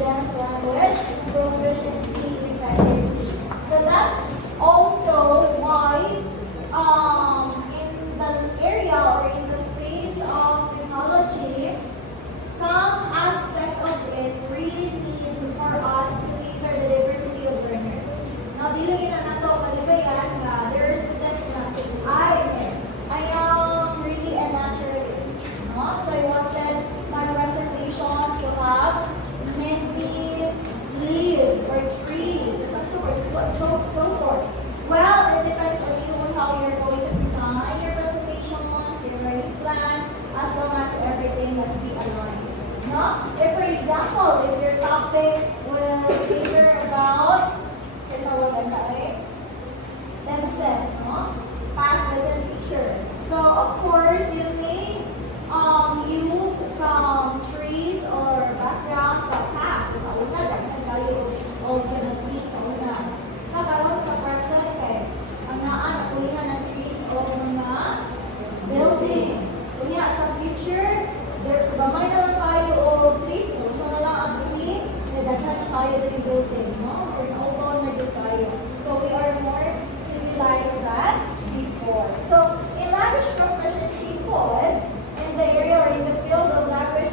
Children's Language Proficiency effectively. So that's also why in the area or in the space of technology, some aspect of it really needs for us to cater the diversity of learners. Now, dili na nato maligayan nga there are students na I am really a naturalist. No? So I wanted my presentations to have many leaves or trees and so forth. Well, it depends on you on how you're going to design your presentation once you already plan, as long as everything must be aligned. No? If, for example, if your topic will cater about tenses, no? Past, present, future. So, of course, you may use some trees or backgrounds sa past. Sa una, dahil kayo alternately sa una. Nakaroon sa present, ang nakulihan ng trees o mga buildings. Kunya, sa future, gamay na lang tayo o trees, so na lang ang tree, nadaghan na tayo ng building, no? Or na-open na din tayo. So, we are more civilized than before. So, in language proficiency po, in the area or in the field of language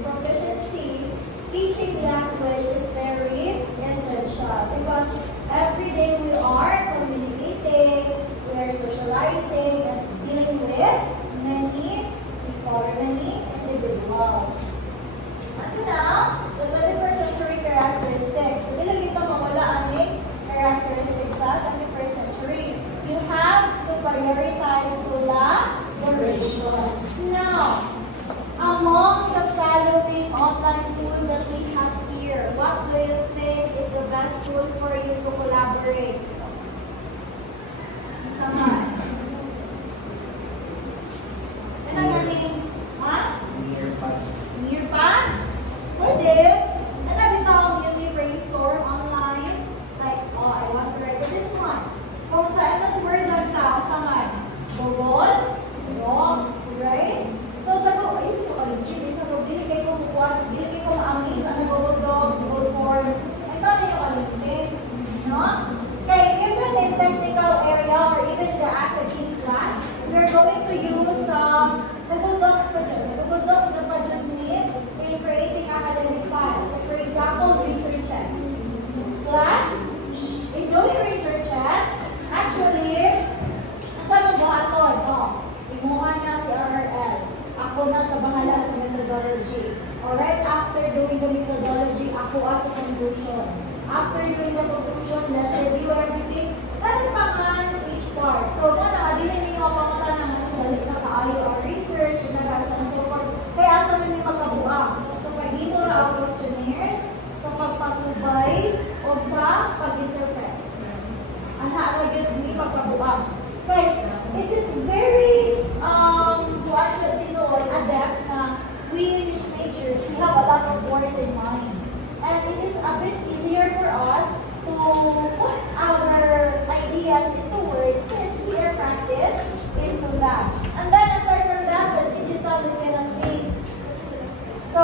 proficiency, teaching language is very essential because every day we are communicating, we are socializing, and dealing with many people, many individuals. So now, the 21st century characteristics. Hindi lang ito mawala ang characteristics sa 21st century. You have to prioritize collaboration. Now, among the following online tools that we have here, what do you think is the best tool for you to collaborate? Someone? Ano galing? Ha? Nearpod? Pwede. Ano bitawag yun ni brainstorm online? Like, oh, I want to write this one. Kung saan mas word lang ka, saan? Google, Docs, right? So, sa ko, ayun yung origin. Sa ko, dili kayo maamis. Ano, Google Docs, Google Forms. Ito na yung origin. No? Okay, even in technical area or even the academic class, we're going to use Google Docs pa dyan. Google Docs na pa dyan in creating academic files. Like for example, researches. Class, in doing researches, actually, saan mo buhaton? Imuha na si RRL. Ako na sa bahala sa methodology. Alright, after doing the methodology, ako as a conclusion. After doing the conclusion, let's review everything. Balik pa man each part. So, dili ninyo pangata na balik na kaayo ang research, nagasa na so forth. Kaya asa ninyo magkabuang sa paghimo ra ang questionnaires, sa pagpasubay, o sa pag-interpret. Ana ra gyud ni magkabuang. Okay, it is very adept na we English majors, we have a lot of words in mind. And it is a bit easier for us to put our ideas into words since we are practiced into that. And then aside from that, the digital literacy. So,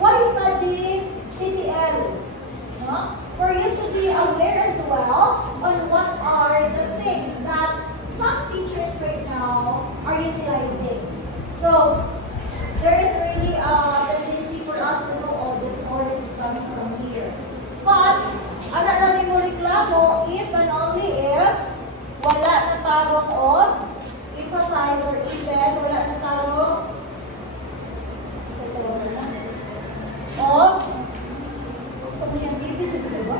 why study TTL? No? For you to be aware as well on what are the things that some teachers right now are utilizing. So, there is really a tendency for us to know all this source is coming from here. But, ano namin mo reklamo if and only if wala na tarong o emphasize or even wala na tarong o sabi niya, hindi siya diba?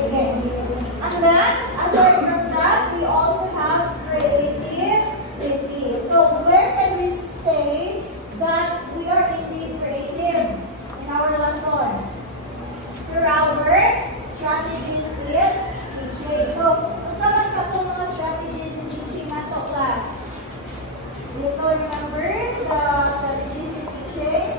Okay. And then, aside from that, we also have creativity. So, where can we say that we are indeed creative in our lesson? Through our strategies in teaching. So, saan ka po mga strategies in teaching nato class? You still remember the strategies in teaching?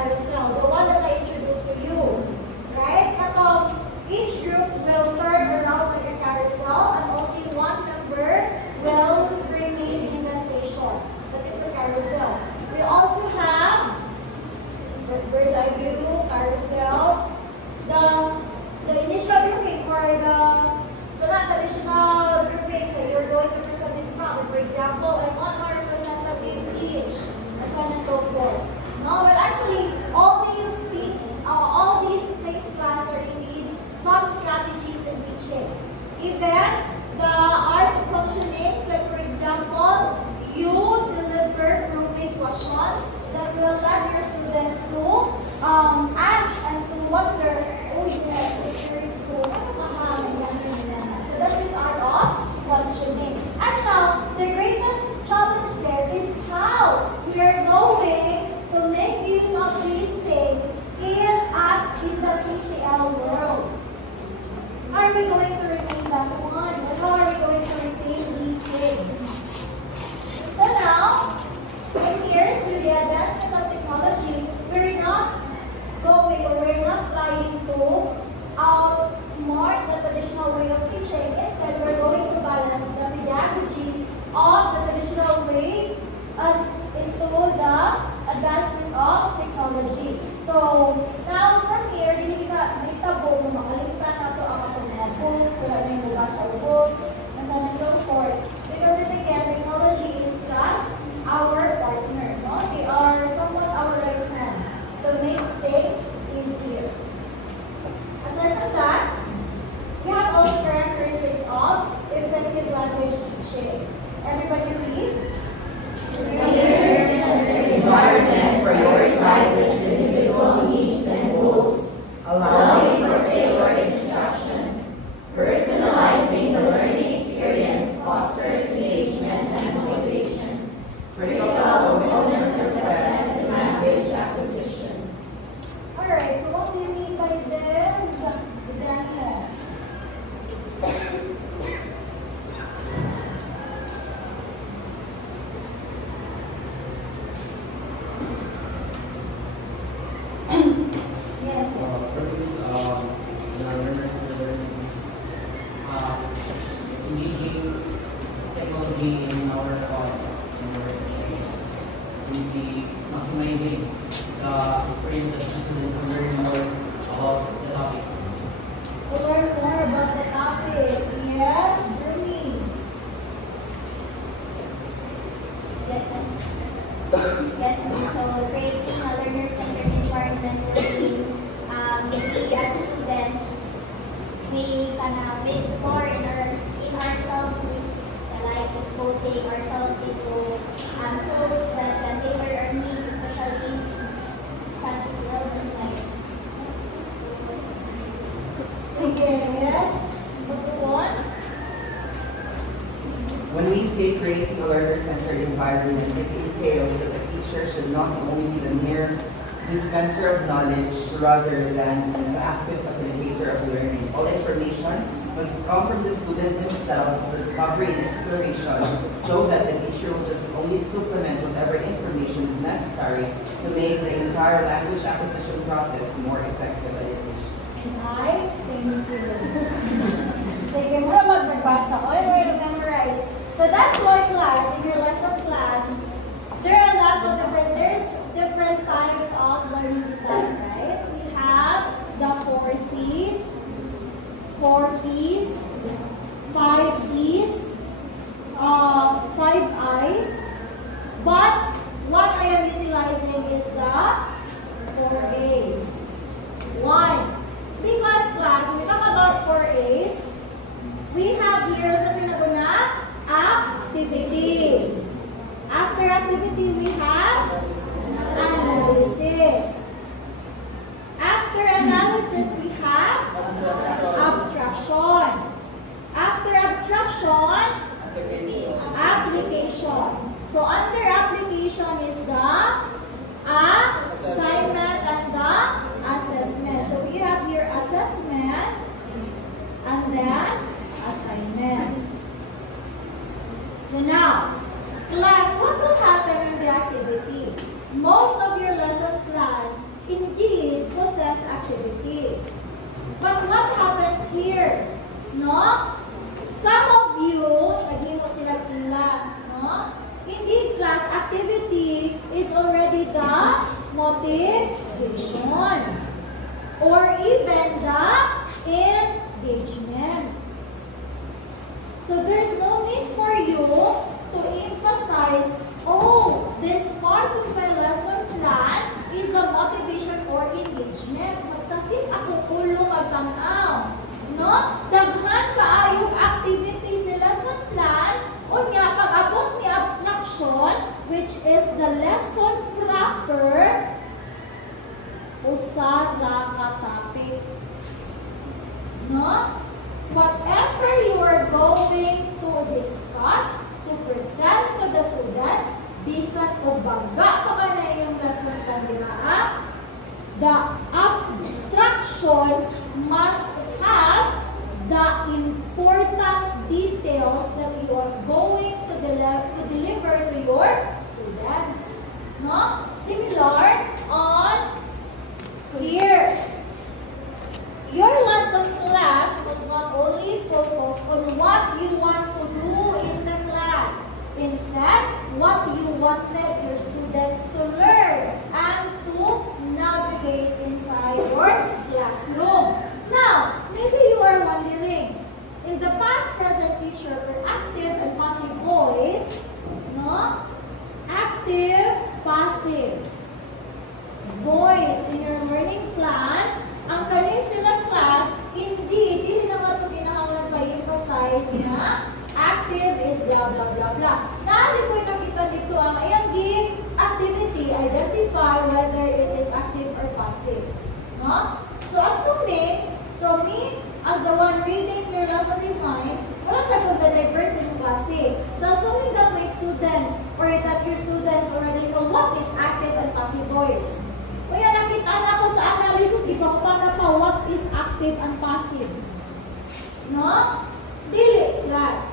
carousel, the one that I introduced to you. Right? Each group will turn around like a carousel and only one member will remain in the station. That is a carousel. We also have bird's eye view, carousel, the initial grouping or the non-traditional grouping. So you're going to present in front. For example, I want my representative each, and so on and so forth. No, well actually, all these things class are indeed some strategies in teaching. Even the art of questioning, like for example, you deliver grouping questions that will let your students to ask and to wonder, oh yes, it's very cool. So that is art of questioning. And now, the greatest challenge there is how we are going to make use of these things in the TTL world. How are we going to retain that one? How are we going to retain these things? So now, in here, through the advancement of technology, we're not trying to outsmart the traditional way of teaching. Instead, we're going to balance the pedagogies of the traditional way into the advancement of technology. So, now from here, hindi kita buong makaligtan na ito ang atong mga books, wala na yung bukas sa books, and so on and so forth. Because then again, technology is just our partner. No? They are somewhat our right hand to make things easier. Aside from that, we have also characteristics of effective language teaching. Everybody read? Environment prioritizes individual needs and goals, allowing for tailored instruction. Personalizing the learning experience fosters engagement and motivation. Critical components of success in language acquisition. Alright, so what do you mean by this? Daniel. Maximizing the experience that students can learn more about the topic. To learn more about the topic. Yes, Bernie. Yes, so creating a learner-centered environment will be as students may explore in ourselves, like exposing ourselves into tools that can tailor our needs, especially something relevant like. Yes. Go on. When we say creating a learner-centered environment, it entails that the teacher should not only be the mere dispenser of knowledge rather than an active facilitator of learning. All information must come from the student themselves, discovery and exploration, so that the teacher will just only supplement whatever information is necessary to make the entire language acquisition process more effective and efficient. Hi, thank you. Sige, mura magbasa ko. I'm ready to memorize. So that's why class, in your lesson plan, there are a lot of different types of learning design, right? We have the 4 C's, 4 P's, 5 E's, 5 I's, but what I am utilizing is the 4 A's. 1. Because class, when we talk about 4 A's, we have here sa tinaguna, activity. After activity, we have But what happens here? No? Some of you, naging mo sila tila, no? Indeed, class activity is already the motivation or even the engagement. So there's no need for you to emphasize, oh, this part of my lesson plan is the motivation or engagement. Magsakit akong ulo magtanaw. No? Daghan kaayong activity sa lesson plan o nga pag-abot ni abstraction, which is the lesson proper, usa ra ka topic. No? Whatever you are going to discuss, to present to the students, bisan o baga pa ka na yung lesson plan nila, the abstraction must have the important details that you are going to deliver to your students. No? Similar on here. Your lesson class was not only focused on what you want to do in the class. Instead, what you wanted your students to learn and to navigate inside your classroom. Now, maybe you are wondering, in the past, present, future, for active and passive voice, no? Active, passive voice in your learning plan, ang kanin sila class, indeed, hindi naman ito ginahanglan pa emphasize na active is blah, blah, blah, blah. Naali ko yung nakita dito ang ayang activity, identify whether it is active or passive. No? So, assuming, me, as the one reading your lesson design, wala sa kung the-diverse in klase. So, assuming that my students, or that your students already know what is active and passive voice. Kaya nakita na ako sa analysis, di ba ko na pa what is active and passive. No? Dili, class.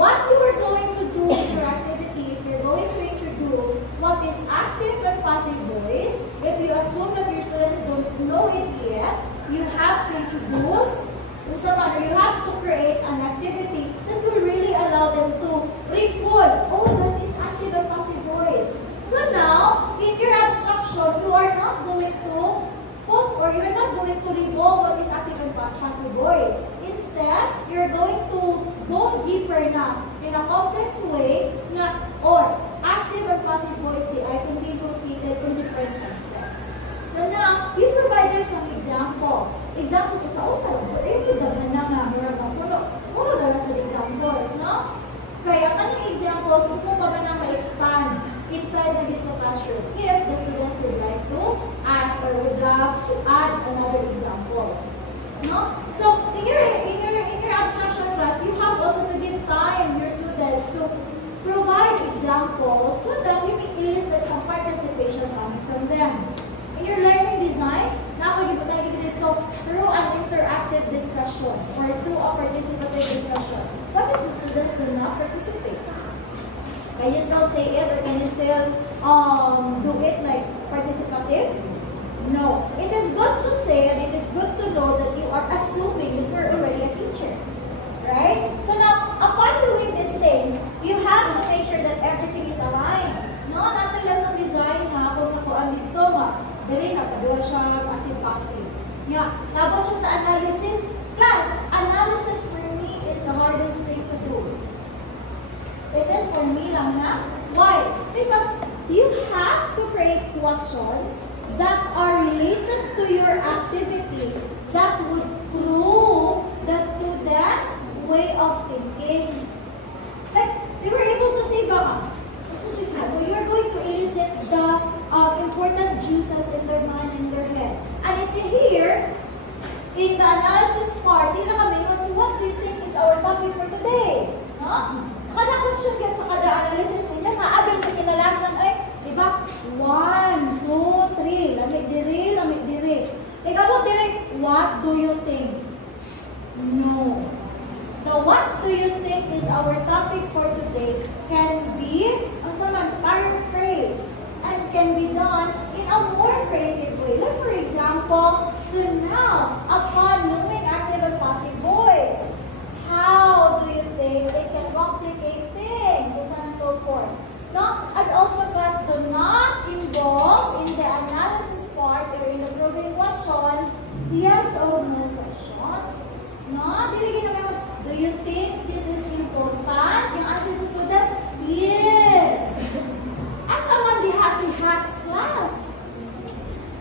What you are going to do in your activity, if you're going to introduce what is active and passive voice, if you assume that your students don't know it yet, you have to introduce, you have to create an activity that will really allow them to recall, oh, that is active and passive voice. So now, in your abstraction, you are not going to put, or you're not going to revolve what is active and passive voice. Instead, you're going to go deeper na in a complex way na, or active and passive voice, I can be located in different texts. So now, you provide there some examples. Examples ko sa usa, ito daghan na nga, murag na puno na sa examples, no? Kaya kanang examples, ito pa ba na ma-expand inside the sa classroom if the students would like to ask or would love to add another examples. No? So, in your abstraction class, you have also to give time your students to provide examples so that you can elicit some participation coming from them. In your learning design, nakakagibutay dito through an interactive discussion or through a participative discussion. What if the students do not participate? Can you still say it or can you still do it like participative? No. It is good to say and it is good to know that you are assuming that you're already a teacher. Right? So now, upon doing these things, you have to make sure that everything is aligned. No, not the lesson design nga kung nakuan dito nga. Dali na, kadua siya active passive. Yeah. Tapos siya sa analysis. Class, analysis for me is the hardest thing to do. It is for me lang na. Why? Because you have to create questions that are related to your activity that would prove the students' way of thinking. Like, they were able to say, baka, you are going to elicit the important juices in their mind and their head. And here, in the analysis part, hindi na kami kasi what do you think is our topic for today? No? Kada question yan sa kada analysis niya, naagad sa kinalasan ay, di ba? 1, 2, 3, lamig diri. Ikaw mo diri, what do you think? No. The what do you think is our topic for today can be, paraphrase, and can be done in a more creative way. Like for example, So now, upon knowing active and passive voice, how do you think they can complicate things, and so on and so forth? No? And also, class, do not involve in the analysis part or in the proving questions, yes or no questions. No? Do you think this is important? Yung answer sa students, yes. As someone who has a HATS class,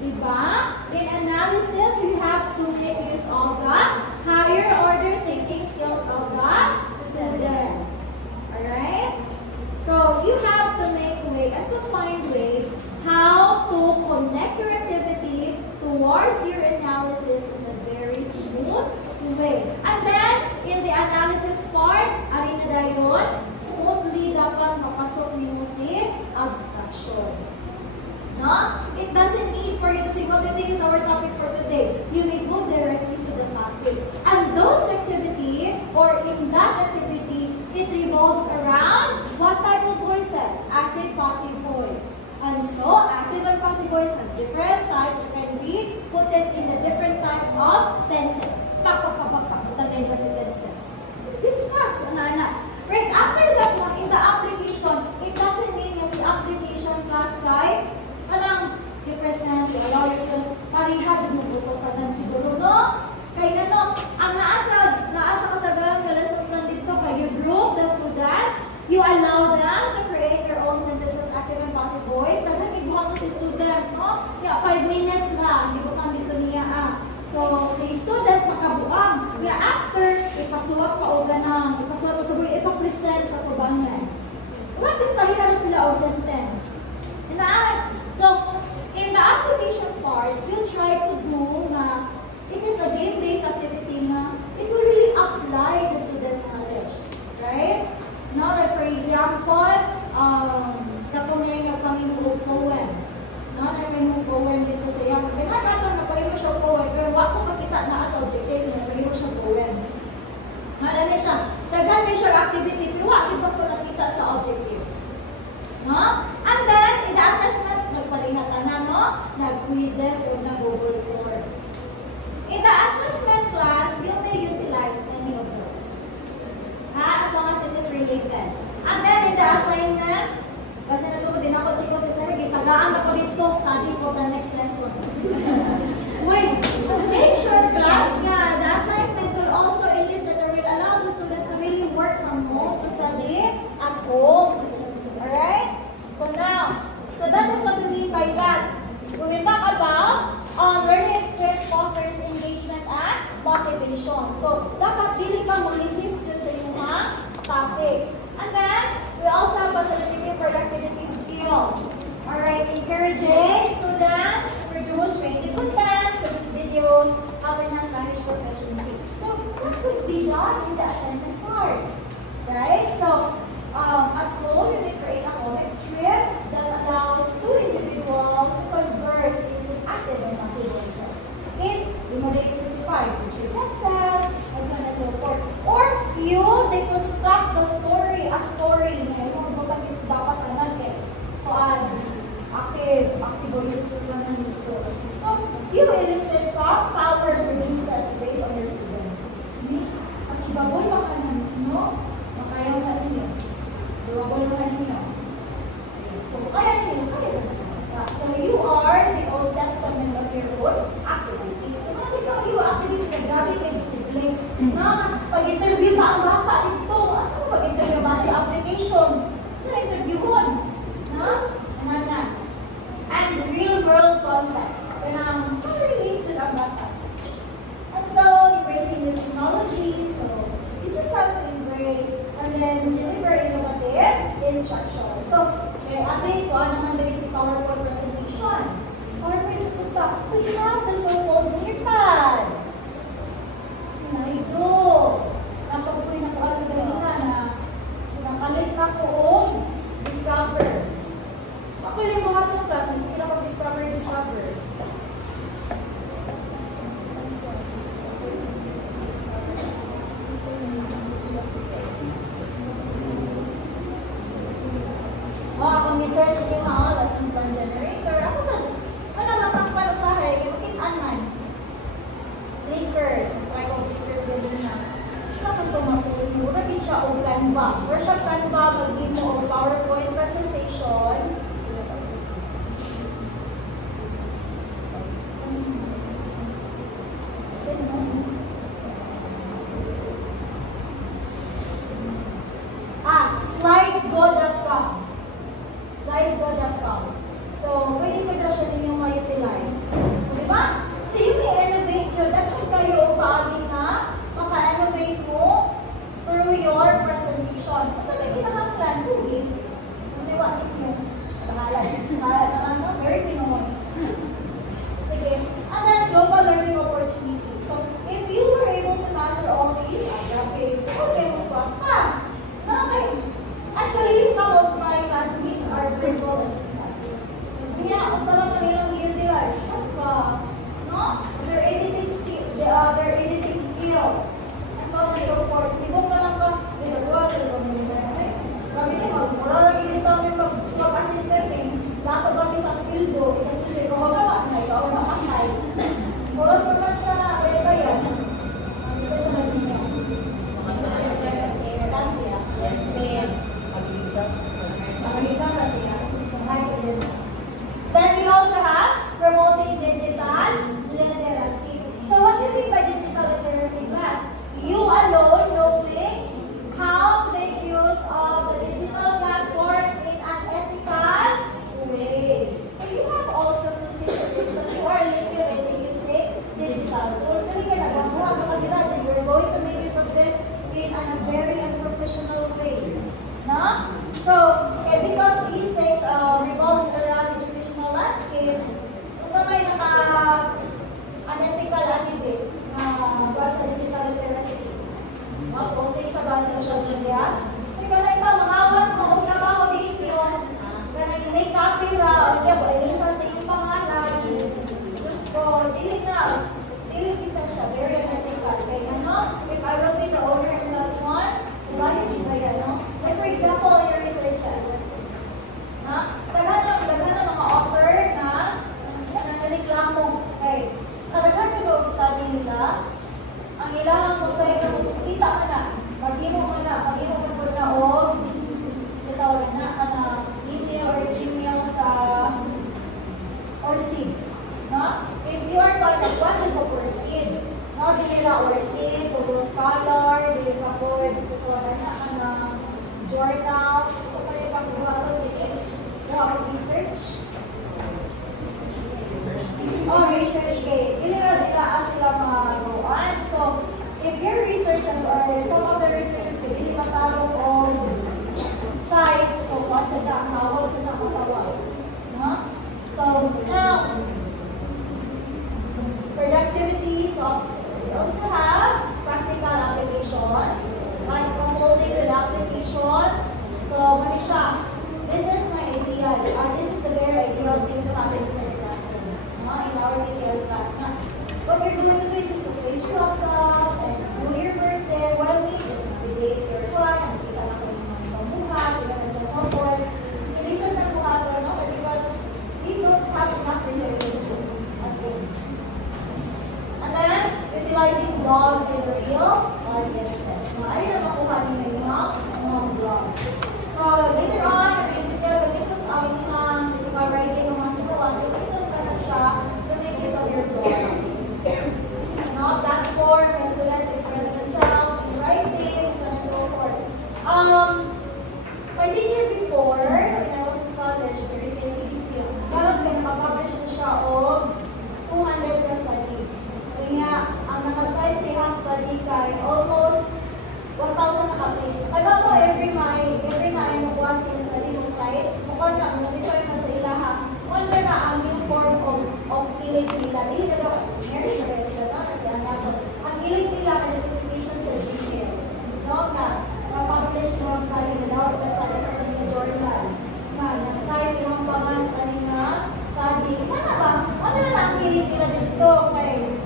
diba? In analysis, you have to make use of the higher order thinking skills of the students. Alright? So, you have to make way and to find way how to connect your activity towards your analysis in a very smooth way. And then, in the analysis part, arina dayon, smoothly dapat mapasok ni mo si abstraction. No? It doesn't need for you to say, what do you think is our topic for today? You may go directly to the topic. And those activity, or in that activity, it revolves around what type of voices? Active, passive voice. And so, active and passive voice has different types. It can be put in the different types of tenses. Tenses. Discuss, right after that one, in the application, it doesn't mean kasi application class kay parang you present, you allow yourself, parihas yung mabuto ka ng siguro, no? Kaya ano, ang naasa kasagaran na lesson plan dito, kaya you group the students, you allow them to create their own sentences, active and passive voice. Nagkakig buhat si student, no? Yeah, 5 minutes na, hindi ko kang dito niya, So, the student makabuang. Kaya after, ipasuwat pa o ganang, ipasuwat pa sabi, ipapresent sa kubangan. Bakit parihas sila o sentence? So, in the application part, you try to do na it is a game-based activity na it will really apply the student's knowledge. Right? Now that, for example, katong yung paminuog poem. No, nagpahimong poem dito sa iyo. Kinakatong napahimong siya poem, pero wako makita na as objectives na napahimong siya poem. Malami siya. Daghan din siya activity, pero wako ba ko nakita sa objectives. No? And then, in the assessment, nagparihatan na, no? Nag-quizzes o nag-Google form. In the assessment class, you may utilize any of those. As long as it is related. And then, in the assignment, kasi natuto din ako, chiko, si Sarah, gitagaan ako dito, study for the next lesson. Wait, make sure class nga, the assignment will also elicit or will allow the students to really work from home, to study at home. Alright? So now, so that is what we mean by that. When we talk about learning experience fosters engagement and motivation. So, dapat dili ka molitis dyan sa iyong topic. And then, we also have facilitating productivity skills. Alright, encouraging students to produce ranging content, such as videos, how to enhance language proficiency. So, that could be done in the assignment part. Right? So, at home, you may create a comic strip that allows two individuals to converse using active and passive voices. You may specify future tenses, and so on and so forth. Or you deconstruct the story, a story na yung dapat natin. Active voices lang dito. So, you elicit some powers or juices based on your students. Miss, ang chibabol ba ka na mismo? Makayaw ka ninyo. Durable ka ninyo. So, kaya ninyo, kaya sa masakita. So, you are the Old Testament of your own activity. So, kung ikaw yung activity na grabe kayo discipline, na pag-interview pa ang bata dito, asa pag-interview ba ang application? Sa interviewon. Na? And real-world context. And relation ang bata. And so, embracing the technology, so you just have to embrace and then deliver innovative instruction. So, update ko, naman din si PowerPoint presentation. PowerPoint punta, we have the so-called nearpad. Sinaydo. Napagpuy na ko ang ganina na nakalit na ko o discover. Ako yung mga itong class, sige na pag-discover. Akong ni-search yung mga lesson plan generator. Ako sa, masang panusahay, yung na, dili kita siya, very analytical. Okay, ano? If I will be the owner in that one, diba, hindi ba yan, no? Like for example, in your researches, daghan ng mga author na nanireklamo. Okay, kadaghan ko doon study nila, ang ilang mosaic na kita ka na, mag-ino ka na, o sa tawag na, email or Gmail sa Orsid. No? If you are contact, what you go for Orsid? No, dili na Orsid, Google Scholar, dili ka po, sa tawag na, journals, sa pwede pang research. Oh, research gate. Dili na sila magawan. So, if your researchers or some of the researchers dili matarong on site, so what's the tawag sa nakatawag? No? So, now, productivity software. We also have practical applications, like scaffolding with applications. So, mali siya. This is my idea. This is the very ideal thing to happen in the classroom. In our detailed class. Now, what you're going to do is just to place your laptop and do your birthday. While we just navigate your one, and kita lang kung mga pambuhat, kita lang sa comfort. Research ang buhat ko, no? Because we don't have enough resources to as well. And then, utilizing blogs in real audiences. Maaari na makuha ninyo mga blogs. So, later on, in detail, ang inyong writing ng mga simulan, ito na siya to make use of your blogs. Platform, where students express themselves in writing, so on and so forth. My teacher before, when I was in college, very busy, parang nakapublish na siya o 200 ka study. Kaya ang nakasite sa iyang study kay almost 1,000 nakaplay. Kaya mo, every na ay makuha sa iyang study mo site, mukha na, dito ay nasa ilaha, wala na ang new form of kilig nila. Dili na daw, here's the rest na, kasi ang kilig nila ay notification sa Gmail. No, na, mapublish mo ang study na daw, basta sa kanyang journal. Na-site yung mga sa kanyang study. Kaya ba, ano na ang kilig nila dito? Okay.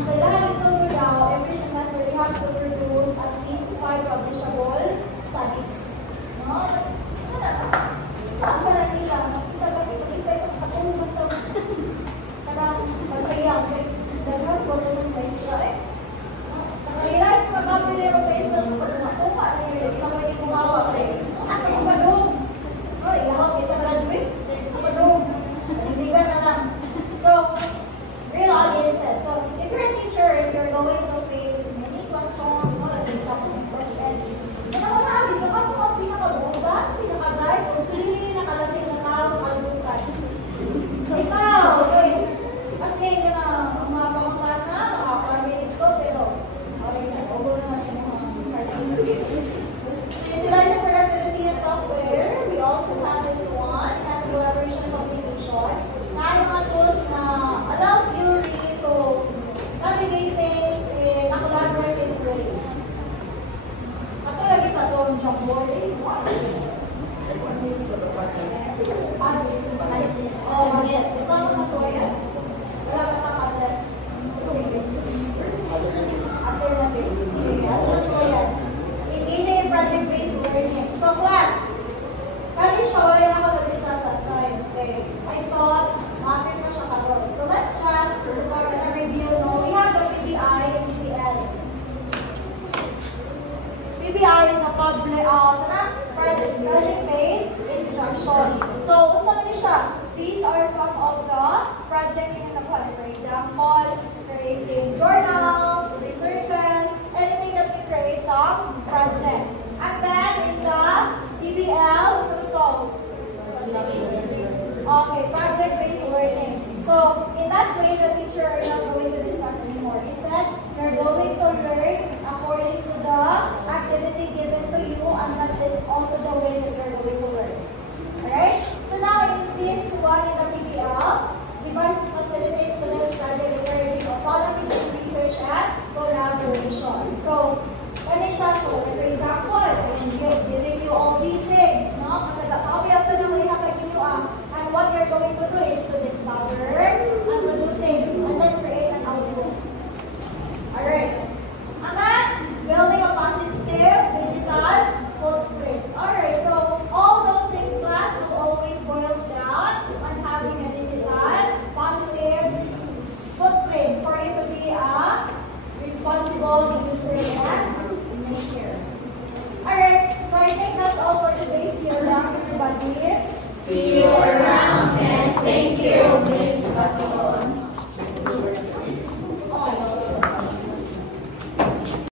Sa lahat ito daw, every semester, we have to produce at least 5 publishable studies. No? Ano na? Saan ka na nila? Makita ba? Makita ito. Katulong ito. Karang magpayang. Dapat ko ito ng maestra eh. Nakalilas ko magpapili ng maestra. Pag nakuha na yun, hindi ka pwede kumawa. Asa ko ba doon? Ihawag kita graduate. Ako ba doon? Hindi ka na lang. So, real audiences. So, if you're a teacher, if you're going to face many questions, like examples of project, nakakalabi ka ba kung ang pinakabuhugan, pinaka-bright, o pinakalating na tao sa kalibutan? Ikaw, okay. Kasi yun ang mga pamangkana, makaparmit ito, pero okay na, obo naman sa mga participants. Utilizing productivity and software, we also have this one, as collaboration communication. Na mga tools na allows you really to navigate things in a collaborative way. Ako lagi ito itong Jamboard. Oh, yes. Ito ang masuya. Salamat ang tablet. Alternative. Sige, ito masuya. Engaging in project-based learning. So, class, kani siya wala na ako na-discuss last time. Okay. I thought, bakit na siya karoon. So, let's just, so we're gonna review, no? We have the PBI and PBL. PBI is the project-based instruction. So, what's naman siya? These are some of the project in the college. For example, creating journals, researches, anything that we create some project. And then, in the PBL, what's it called? Okay, project-based learning. So, in that way, the teacher